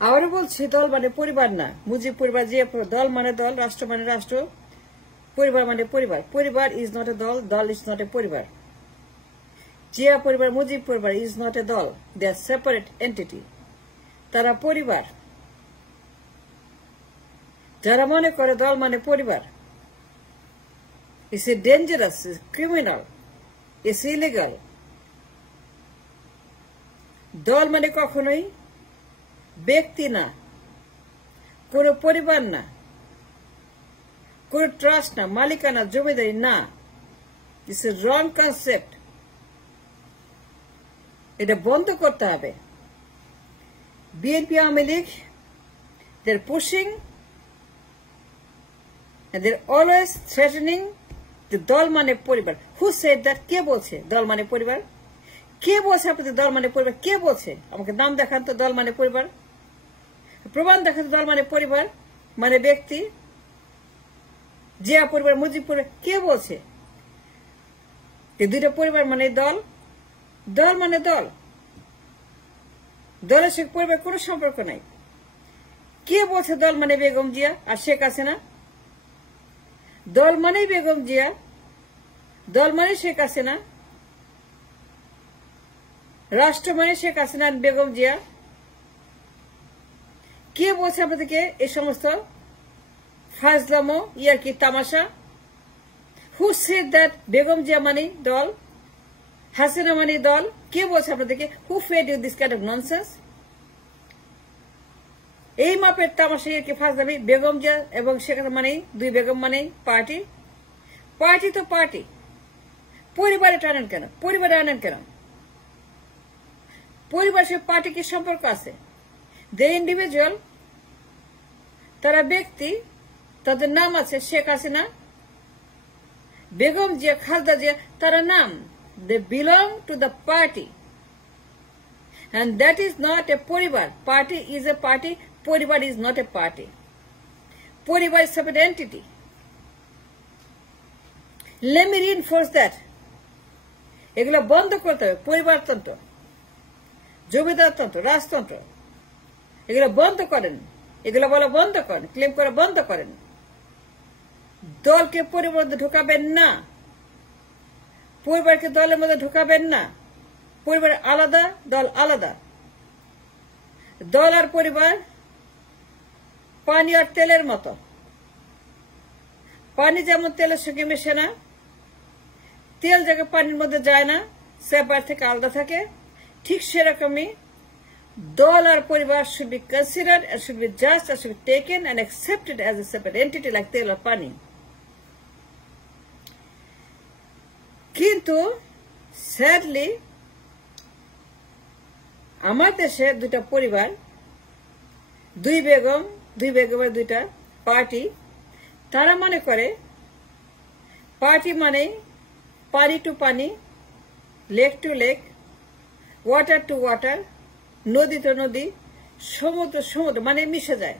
আবারও বলছি, দল মানে পরিবার না। মুজিব পরিবার, যে দল মানে দল, রাষ্ট্র মানে রাষ্ট্র, পরিবার মানে পরিবার। পরিবার ইজ নট এ দল, দল ইজ নট এ পরিবার। জিয়া পরিবার, মুজিব পরিবার ইজ নট এ দল, দে আর সেপারেট এন্টিটি। তারা পরিবার। যারা মনে করে দল মানে পরিবার, it's a dangerous, criminal, it's illegal. দল মানে কখনোই ব্যক্তি না, কোন পরিবার না, কোন ট্রাস্ট না, মালিকানা, জমিদারি না। It's a wrong concept. এটা বন্ধ করতে হবে। BNP, Awami League, they're pushing and they're always threatening the দল মানে পরিবার। Who said that? কে বলছে দল মানে পরিবার? কে বলছে আপনাদের দল মানে পরিবার? কে বলছে? আমাকে নাম দেখান তো দল মানে পরিবার, প্রমাণ দেখান তো দল মানে পরিবার মানে ব্যক্তি। জিয়া পরিবার, মুজিব পরিবার, কে বলছে দুইটা পরিবার মানে দল? দল মানে দল, দলের সাথে পরিবার কোনো সম্পর্ক নাই। কে বলছে দল মানে বেগম জিয়া আর শেখ হাসিনা? দল মানেই বেগম জিয়া, দল মানে শেখ হাসিনা, রাষ্ট্র মানে শেখ হাসিনা আর বেগম জিয়া। কে বলছে আপনাদেরকে এই সমস্ত ফাজলামো, ইয়ারকি, তামাশা? Who said that Begum Zia মানে দল, হাসিনা মানে দল? কে বলছে আপনাদেরকে? Who fed you this kind of nonsense? এই মাপের তামাশা, ইয়ারকি, ফাজলামি। বেগম জিয়া এবং শেখ হাসিনা মানে দুই বেগম মানে পার্টি। পার্টি তো পার্টি, পরিবারে টানেন কেন? পরিবারে আনেন কেন? পরিবার সে পার্টি কি সম্পর্ক আছে? দে ইন্ডিভিজুয়াল, তারা ব্যক্তি, তাদের নাম আছে। শেখ হাসিনা, বেগম জিয়া, খালেদা জিয়া, তারা নাম। They belong to the party and that is not a পরিবার। Party is a party, পরিবার is not a party. পরিবার is separate entity. Let me reinforce that. এগুলো বন্ধ করতে হবে। পরিবারতন্ত্র, জমিদারতন্ত্র, রাজতন্ত্র, এগুলো বন্ধ করেন। এগুলো বলা বন্ধ করেন, ক্লেম করা বন্ধ করেন। দলকে পরিবারের মধ্যে ঢোকাবেন না, পরিবারকে দলের মধ্যে ঢোকাবেন না। পরিবার আলাদা, দল আলাদা। দল আর পরিবার পানি আর তেলের মতো। পানি যেমন তেলের সঙ্গে মেশে না, তেল যাকে পানির মধ্যে যায় না, সেপার থেকে আলাদা থাকে, ঠিক সেরকমই দল আর পরিবার should be considered and should be judged and should be taken and accepted as a separate entity like তেল আর পানি। কিন্তু স্যাডলি আমার দেশে দুটা পরিবার, দুই বেগম, দুই বেগমের দুইটা পার্টি। তারা মনে করে পার্টি মানে পানি টু পানি, lake to lake, water to water, নদী তো নদী, সমুদ্র সমুদ্র, মানে মিশে যায়।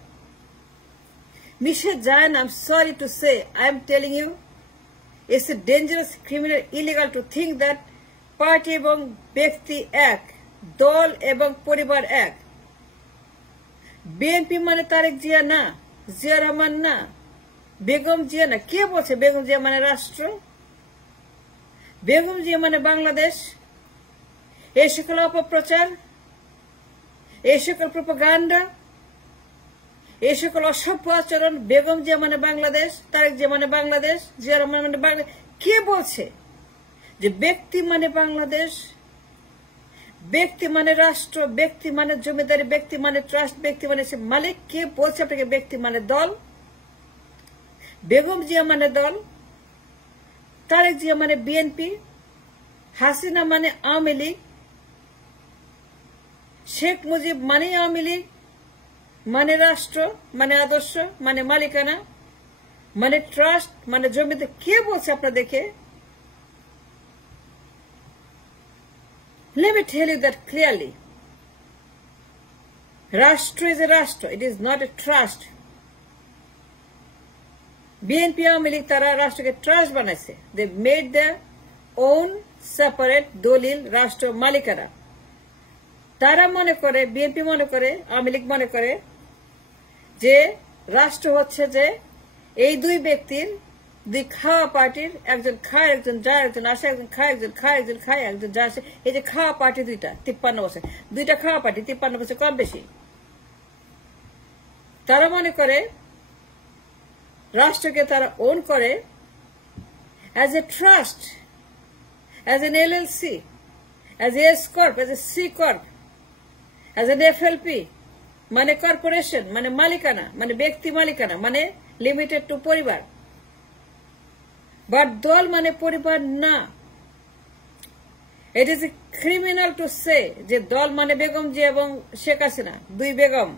মিশে যায় না। I am sorry to say, I am telling you, it's a dangerous, criminal, illegal to think that party এবং ব্যক্তি এক, দল এবং পরিবার এক। বিএনপি মানে তারেক জিয়া না, জিয়া রহমান না, বেগম জিয়া না। কে বলছে বেগম জিয়া মানে রাষ্ট্র? বেগম জিয়া মানে বাংলাদেশ। এই সকল অপপ্রচার, এই সকল প্রোপাগান্ডা, এই সকল অসভ্য আচরণ, বেগম জিয়া মানে বাংলাদেশ, তারেক জিয়া মানে বাংলাদেশ, জিয়া রহমান মানে বাংলাদেশ। কে বলছে যে ব্যক্তি মানে বাংলাদেশ, ব্যক্তি মানে রাষ্ট্র, ব্যক্তি মানে জমিদারি, ব্যক্তি মানে ট্রাস্ট, ব্যক্তি মানে মালিক? কে বলছে আপনাকে ব্যক্তি মানে দল? বেগম জিয়া মানে দল, তারেক জিয়া মানে বিএনপি, হাসিনা মানে আওয়ামী লীগ, শেখ মুজিব মানে আওয়ামী লীগ, মানে রাষ্ট্র, মানে আদর্শ, মানে মালিকানা, মানে ট্রাস্ট, মানে জমিতে। কে বলছে আপনাদেরকে? Let me tell you that clearly. Rashtra is a Rashtra. It is not a trust. BNP Awami League তারা রাষ্ট্রকে ট্রাস্ট বানাইছে। They made their own separate দলিল রাষ্ট্র মালিকানা। তারা মনে করে, বিএনপি মনে করে, আওয়ামী লীগ মনে করে যে রাষ্ট্র হচ্ছে যে এই দুই ব্যক্তির, দুই খাওয়া পার্টির, একজন খায় একজন যায়, একজন আসে, একজন খায় একজন খায়, একজন খায় একজন যায় আসে। এই যে খাওয়া পার্টি দুইটা 53 বছর, দুইটা খাওয়া পার্টি 53 বছর কম বেশি। তারা মনে করে রাষ্ট্রকে তারা ওন করে as a trust, as an LLC, as a S Corp, as a C Corp, as an FLP, মানে কর্পোরেশন, মানে মালিকানা, মানে ব্যক্তি মালিকানা, মানে লিমিটেড টু পরিবার। বাট দল মানে পরিবার না। It is a criminal to say যে দল মানে বেগম জি এবং শেখ হাসিনা, দুই বেগম।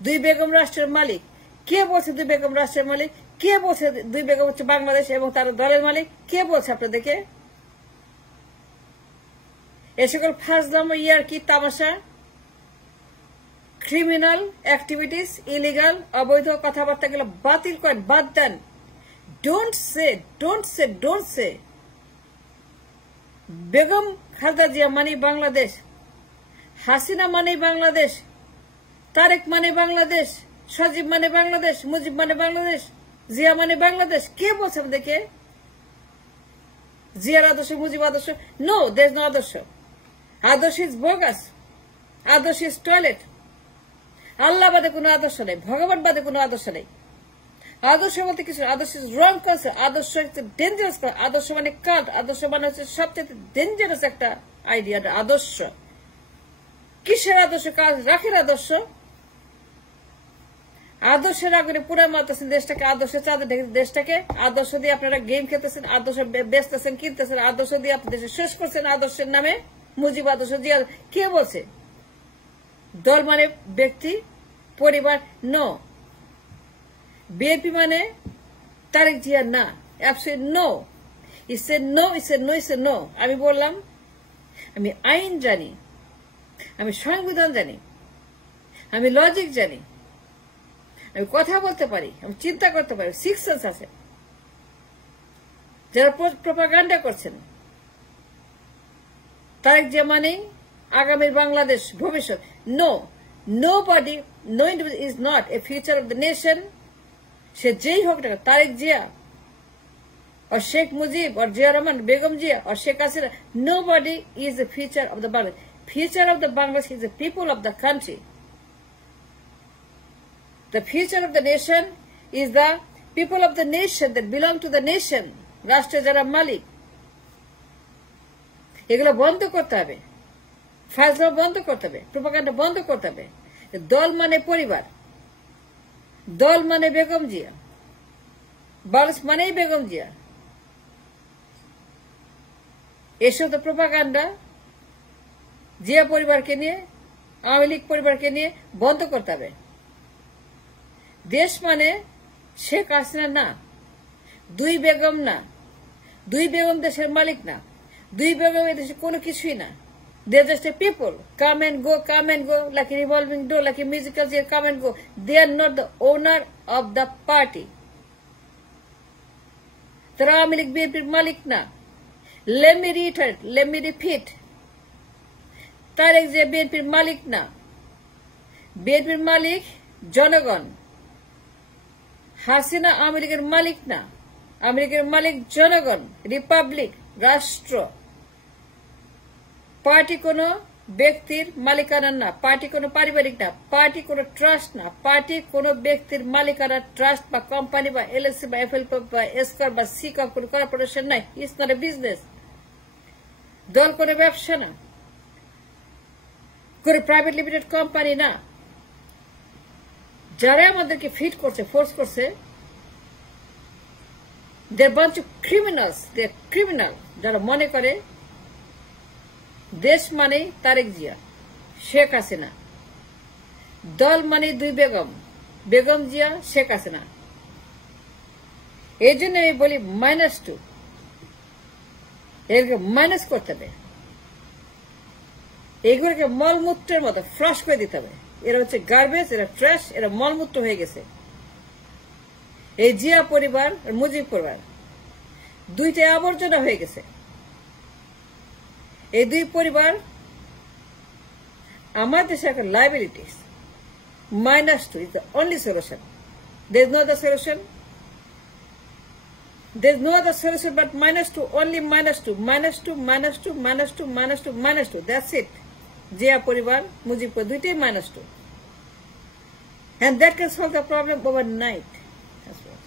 দুই বেগম রাষ্ট্রের মালিক। কে বলছে দুই বেগম রাষ্ট্রের মালিক? কে বলছে দুই বেগম হচ্ছে বাংলাদেশ এবং তার দলের মালিক? কে বলছে আপনাদেরকে? এ সকল ফাজলাম ইয়ার কি তামাশা, ক্রিমিনাল অ্যাক্টিভিটিস, ইলিগাল অবৈধ কথাবার্তা গুলো বাতিল করেন, বাদ দেন। ডোন্ট সে বেগম খালেদা জিয়া মানে বাংলাদেশ, হাসিনা মানে বাংলাদেশ, তারেক মানে বাংলাদেশ, সজীব মানে বাংলাদেশ, মুজিব মানে বাংলাদেশ, জিয়া মানে বাংলাদেশ। কে বলছে আমাদেরকে জিয়ার আদর্শ, মুজিব আদর্শ? নো, দেশ নো আদর্শ। আদর্শ ইজ বোগাস, আদর্শ ইজ টয়লেট। আল্লাহ বাদে কোনো আদর্শ নেই, ভগবান বাদে কোনো আদর্শ নেই। আদর্শ বলতে কিছু, আদর্শ ইজ রং কনসেপ্ট, আদর্শ হচ্ছে ডেঞ্জারাস। আদর্শ মানে কাল্ট, আদর্শ মানে হচ্ছে সবচেয়ে ডেঞ্জারাস একটা আইডিয়া। আদর্শ কিসের আদর্শ? কাজ রাখের আদর্শ। আদর্শের আগুনে পুরা মারতেছেন দেশটাকে, আদর্শ চাঁদে ঢেকে দেশটাকে। আদর্শ দিয়ে আপনারা গেম খেলতেছেন, আদর্শ বেচতেছেন, কিনতেছেন, আদর্শ দিয়ে আপনি দেশে শেষ করছেন আদর্শের নামে। মুজিব আদর্শ জিয়া, কে বলছে? দল মানে ব্যক্তি, পরিবার নো। বিএনপি মানে তারেক জিয়া না, absolute no. It's a no, it's a no, it's a no. আমি বললাম আমি আইন জানি, আমি সংবিধান জানি, আমি লজিক জানি, আমি কথা বলতে পারি, আমি চিন্তা করতে পারি, সিক্স সেন্স আছে। যারা প্রোপাগান্ডা করছেন তারেক জিয়া মানে আগামীর বাংলাদেশ, ভবিষ্যৎ। No, nobody, no individual is not a future of the nation. সে যেই হোক না, Tarique Zia or Sheikh Mujib or Zia Rahman, Begum Zia or Sheikh Hasina, nobody is the future of the Bangladesh. Future of the Bangladesh is the people of the country. The future of the nation is the people of the nation that belong to the nation. রাষ্ট্রে যারা মালিক, এগুলো বন্ধ করতে হবে, ফাজলাম বন্ধ করতে হবে, propaganda বন্ধ করতে হবে। দল মানে পরিবার, দল মানে বেগম জিয়া, বাংলাদেশ মানেই বেগম জিয়া। এসব তো প্রোপাগান্ডা জিয়া পরিবারকে নিয়ে, আওয়ামী লীগ পরিবারকে নিয়ে বন্ধ করতে হবে। দেশ মানে শেখ হাসিনা না, দুই বেগম না, দুই বেগম দেশের মালিক না, দুই বেগম এদেশে কোনো কিছুই না। They are just a people, come and go, like a revolving door, like a musical chair, come and go. They are not the owner of the party. তারা আওয়ামী লীগ বিএনপির মালিক না। Let me reiterate, let me repeat. Tarique Zia বিএনপির মালিক না। বিএনপির মালিক জনগণ। হাসিনা আওয়ামী লীগের মালিক না, আওয়ামী লীগের মালিক জনগণ, রিপাবলিক, রাষ্ট্র। পার্টি কোন ব্যক্তির মালিকানা না, পার্টি কোন পারিবারিক না, পার্টি কোন ট্রাস্ট না, পার্টি কোন ব্যক্তির মালিকানা, ট্রাস্ট বা কোম্পানি বা LLC বা FLP বা S Corp বা C Corp কোন কর্পোরেশন নাই। It's not a business. দল কোন ব্যবসা না, কোন প্রাইভেট লিমিটেড কোম্পানি না। যারা আমাদেরকে ফিট করছে, ফোর্স করছে, they are bunch of criminals, they are criminal. যারা মনে করে দেশ মানে তারেক জিয়া, শেখ হাসিনা, দল মানে দুই বেগম, বেগম জিয়া, শেখ হাসিনা। এই জন্য আমি বলি -2, এগুলোকে মাইনাস করতে হবে, এইগুলোকে মলমূত্রের মতো ফ্লাশ করে দিতে হবে। এরা হচ্ছে গার্বেজ, এরা ট্র্যাশ, এরা মলমূত্র হয়ে গেছে। এই জিয়া পরিবার আর মুজিব পরিবার দুইটাই আবর্জনা হয়ে গেছে। এই দুই পরিবার আমার দেশে একটা liabilities. -2 is the only solution. There's no other solution. There's no other solution but -2, only -2, -2, -2, -2, -2, -2. That's it. Jia Poribar, Mujibur, -2. And that can solve the problem overnight. That's what.